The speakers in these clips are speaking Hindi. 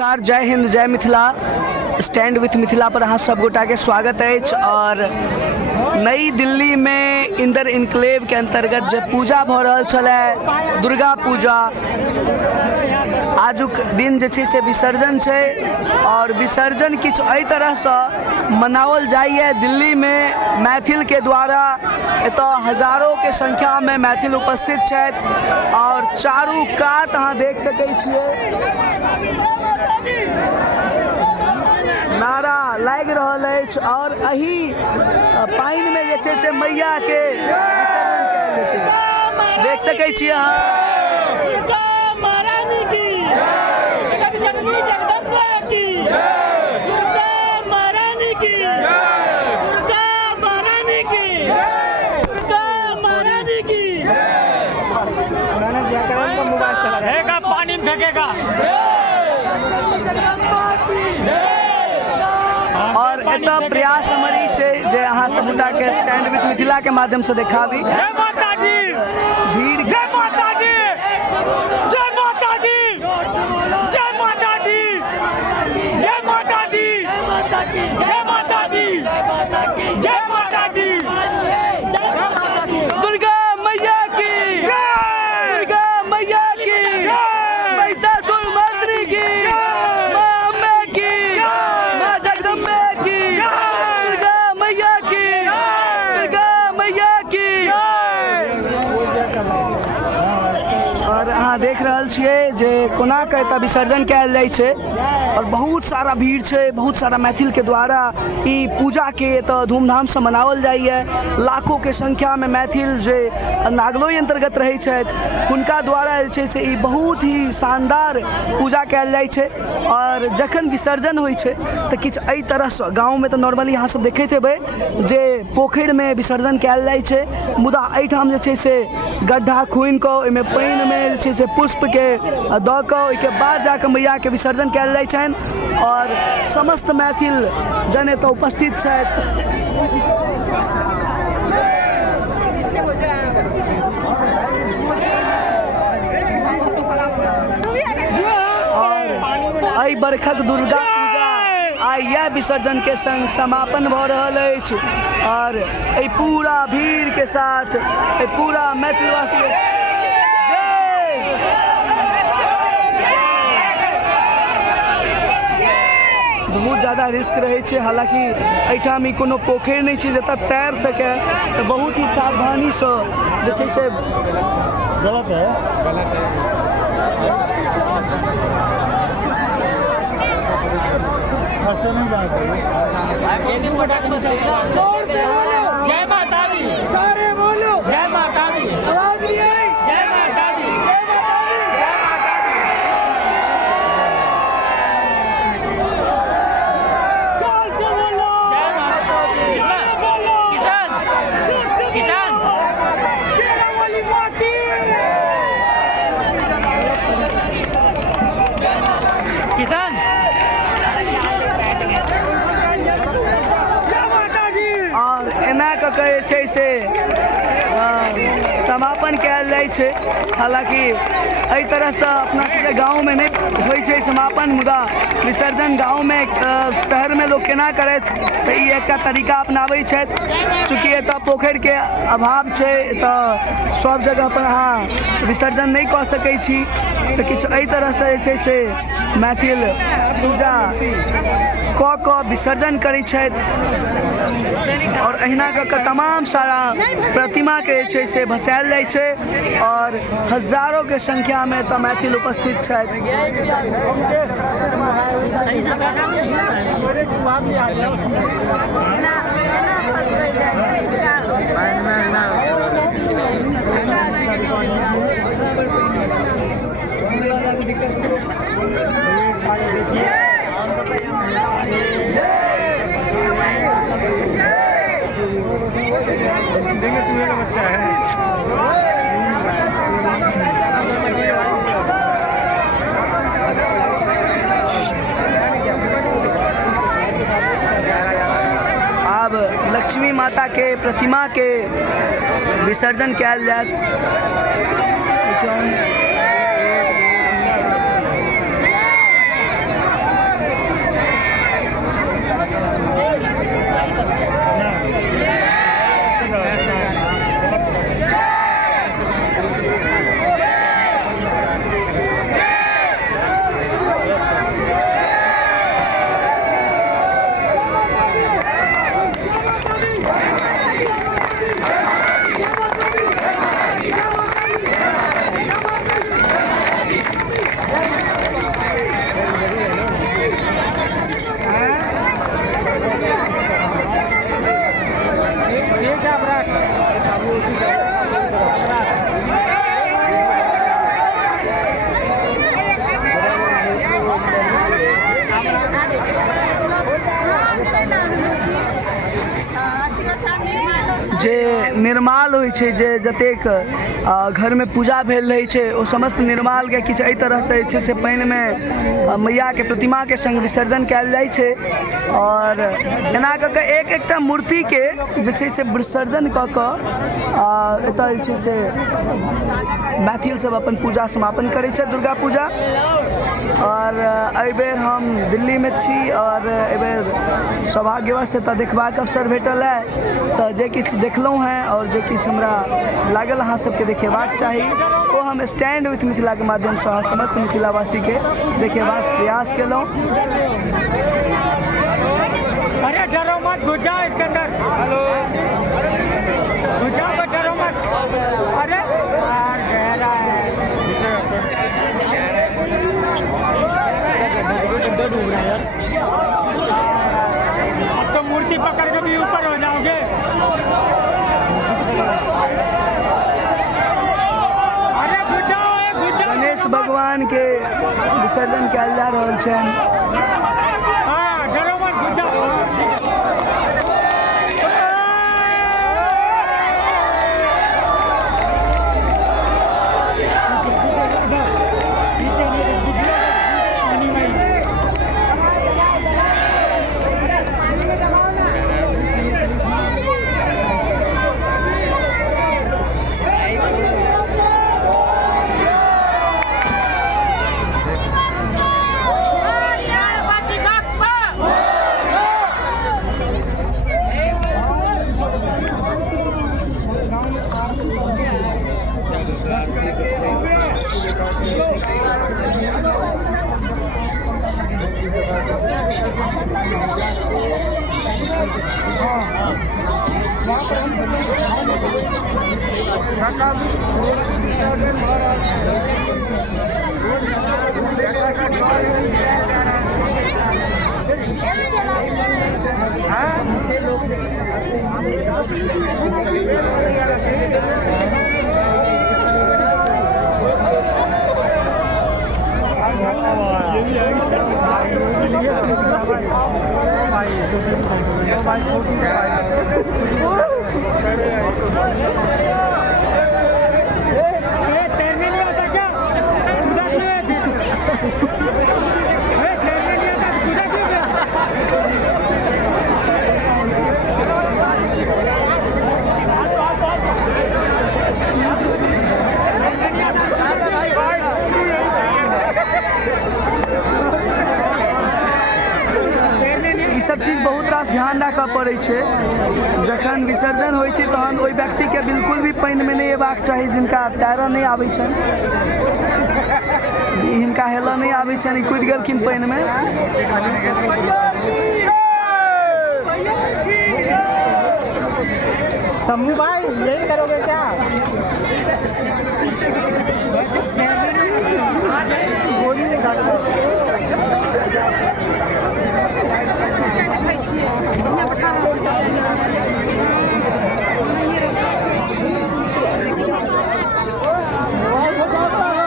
नमस्कार, जय हिंद, जय मिथिला। स्टैंड विथ मिथिला पर अहाँ सब गोटा के स्वागत है। और नई दिल्ली में इंदर इनक्लेव के अंतर्गत जो पूजा भ रहल छलै, दुर्गा पूजा, आजुक दिन जे छै से विसर्जन छै। और विसर्जन किछु एहि तरहसँ मनाओल जाइए दिल्ली में मैथिल के द्वारा। एतऽ हजारों के संख्या में मैथिल उपस्थित छथि और चारू कात अहाँ देख सकै छियै नारा लागि रहल अछि। और एही पानि में जे छै से मैया के विसर्जन कयल जेतै, देख सकै छियै अहाँ। पानी में फेंकेगा और एतऽ प्रयास हमर ई छै जे अहाँ सबटा के स्टैंड विथ मिथिला के माध्यम से देखाबी। जय माता दी, भीड़, जय माता दी, जय माता दी, जय माता दी, जय माता दी, जय माता दी, जय माता दी, दुर्गा मैया की जय, दुर्गा मैया की जय, महिषासुर मर्दिनी की जय, मां अम्बे की जय, मां जगदम्बे की जय, दुर्गा मैया की जय, दुर्गा मैया की जय। और अहाँ देख रहल छियै जे कोना के एतऽ विसर्जन कयल जाइ छै और बहुत सारा भीड़ छै, बहुत सारा मैथिल के द्वारा ई पूजा के एतऽ धूमधाम से मनाओल जाइए। लाखों के संख्या में मैथिल जे नागलोई अंतर्गत रहै छथि हुनका द्वारा जे छै से ई बहुत ही शानदार पूजा कयल जाइ छै। और जखन विसर्जन होइ छै तऽ किछु एहि तरहसँ गाँव में तऽ नॉर्मली अहाँ सब देखैत हेबै जे पोखरि में विसर्जन कयल जाइ छै, मुदा एहिठाम जे छै से गड्ढा खुनि कऽ ओहिमे पानि में जे छै से पुष्प के दऽ कऽ ओहिके बाद जाकऽ मैया के विसर्जन कयल जाइ छनि। और समस्त मैथिल जन एतऽ उपस्थित छथि। और एहि बरखक दुर्गा पूजा आइ इएह विसर्जन के संग समापन भऽ रहल अछि। और एहि पूरा भीड़ के साथ एहि पूरा मैथिलवासी बहुत ज़्यादा रिस्क रहे छै। हालांकि एहिठाम ई कोनो पोखरि नहीं छै जतऽ तैर सके, तो बहुत ही सावधानी से जे छै से गलत है, गलत है। जय माता दी, सारे बोलो जय माता दी, आवाज नहीं आई, जय माता दी, जय माता दी, जय माता दी। जय माता दी, किसान किसान शेरावाली माटी, किसान और एना कऽ के जे छै से समापन कयल जाइ छै। हालांकि एहि तरहसँ अपना सबके गाँव में नहीं होइ छै समापन, मुदा विसर्जन गाँव में शहर में लोग केना करथि तऽ ई एकटा तरीका अपनाबै छथि। चूँकि एतऽ पोखरि के अभाव छै तऽ सब जगह पर अहाँ विसर्जन नहीं कऽ सकै छी, तऽ किछु एहि तरहसँ जे छै से मैथिल पूजा कऽ कऽ विसर्जन करै छथि। और अहिना कऽ कऽ तमाम सारा प्रतिमा के जे छै से भसायल जाइ छै और हजारों के संख्या में तऽ मैथिल उपस्थित छथि। चूहे का बच्चा है। अब लक्ष्मी माता के प्रतिमा के विसर्जन कयल जायत। जे निर्माल होइ छै, जे जतेक घरमे पूजा भेल रहै छै ओ समस्त निर्मालके किछु एहि तरहसँ जे छै से पानिमे मैयाके प्रतिमाके संग विसर्जन कयल जाइ छै। और एना कऽ कऽ एकटा मूर्तिके जे छै से विसर्जन कऽ कऽ एतऽ जे छै से मैथिल सब अपन पूजा समापन करै छै, दुर्गा पूजा। और एहिबेर हम दिल्लीमे छी और एहिबेर सौभाग्यवश एतऽ देखबाक अवसर भेटल है, तऽ जे किछु देखलहुँ हैं और जे किछु हमरा लागल अहाँ सबके देखेबाक चाही ओ हम स्टैंड विथ मिथिलाके माध्यमसँ समस्त मिथिलावासीके देखेबाक प्रयास केलहुँ। अरे डरो मत, घुस जाओ इसके अंदर। हेलो, घुस जाओ मत, डरो मत। अरे यार गहरा है, अब तो मूर्ति पकड़ के भी ऊपर हो जाओगे। अरे घुस जाओ, घुस जाओ। गणेश भगवान के विसर्जन कयल जा रहल छनि। डरो मत, घुस जाओ। ई सब चीज बहुत रास ध्यान राखऽ पड़ै छै। जखन विसर्जन होइ छै तहन ओहि व्यक्तिके बिल्कुल भी पानिमे नहि अयबाक चाही जिनका तैरऽ नहि आबै छनि। हिनका हेलऽ नहीं आबै छनि, कूदि गेलखिन पानिमे। शंभू भाई यही करोगे क्या? गोली निकाल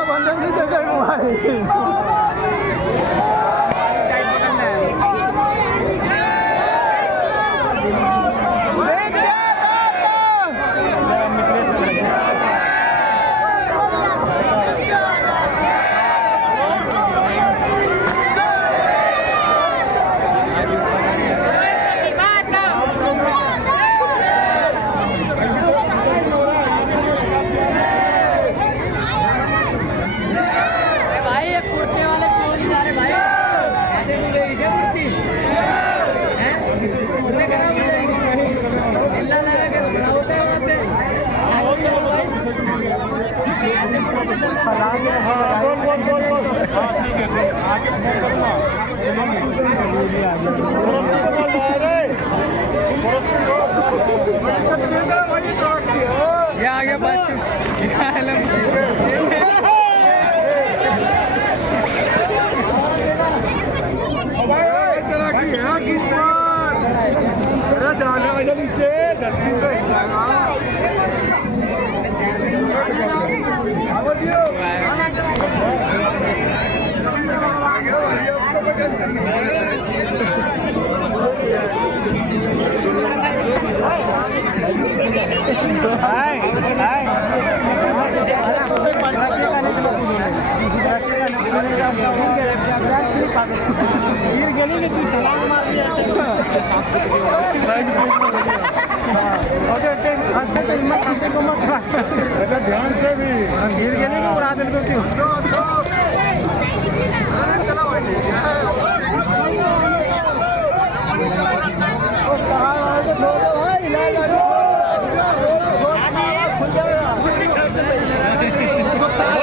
बंधन की जगह ये आगे बात ध्यान से भी गिर गेली की उड़ा दिल को क्यों भाई